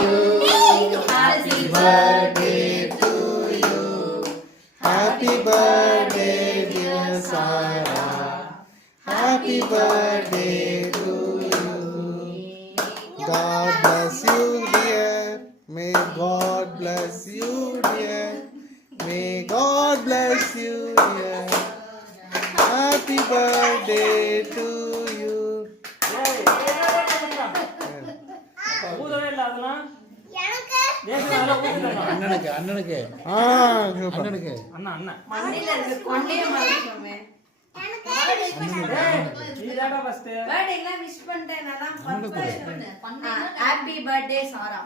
you. Happy birthday to you. Happy birthday, dear Sarah. Happy birthday to you. God bless you, dear. May God bless you, dear. May God bless you, dear. Happy birthday to you. அண்ணனுக்கு அண்ணனுக்கு அண்ணனுக்கு அண்ணா அண்ணா மண்ணில இருக்கு கொண்டே மாறிட்டோமே நீதாடா first birthday எல்லாம் wish பண்ணிட்டேன் நான் happy birthday சாரா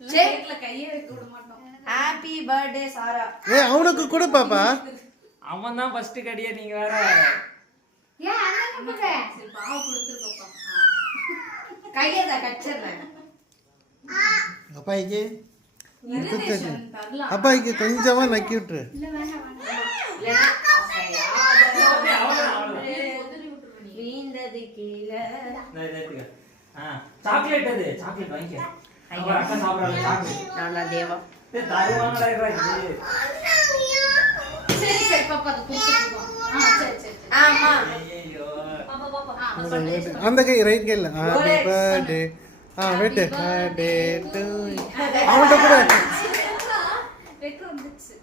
கேக்ல கையே வைக்க விட மாட்டோம் ஹாப்பி பர்த்டே சாரா ஏய் அவனுக்கு கொடு பாப்பா. அவன் தான் ஃபர்ஸ்ட் கடியே நீங்க வேற ஏன் அண்ணனுக்கு கொடுங்க சரி பாவ கொடுத்துருப்பா கையை தான் கச்சறேன் அப்பாய்க்கு அப்பாய்க்கு கொஞ்சமா நக்கி விட்டுரு. வீந்தது கீழே சாக்லேட் அது சாக்லேட் வாங்கிக்க அங்க அக்கா சாப்பிடுறாங்க சாக்லேட் நானா தேவா தருவாங்கடா இது சரி சரி பாப்பா அது கொடுத்துருவோம் சரி சரி ஆமா ஐயோ பாப்பா பாப்பா அந்த கை ரைட் கைல ஹாப்பி பர்த்டே. வெயிட் பர்த்டே டு அவன்ட கூட வெட்டு வந்துச்சு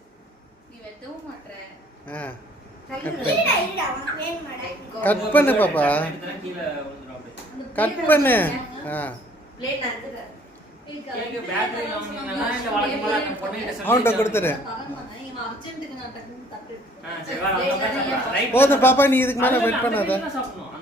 நீ வெட்டவும் மாட்ற கட் பண்ணு பாப்பா. கீழ விழுந்துரும் அப்படியே கட் பண்ணு. பிளேட் நறுக்குற கேக் பேட்டரி வாங்குனீங்கன்னா இந்த வழக்கமா நான் பொண்ணுகிட்ட அவன்ட கொடுத்துரு. இவன் அர்ஜென்ட்டுக்கு நான் டக்குன்னு தட்டு சரி வா ரைட் போதும் பாப்பா, நீ இதுக்கு மேல வெயிட் பண்ணாத. சாப்பிடணும்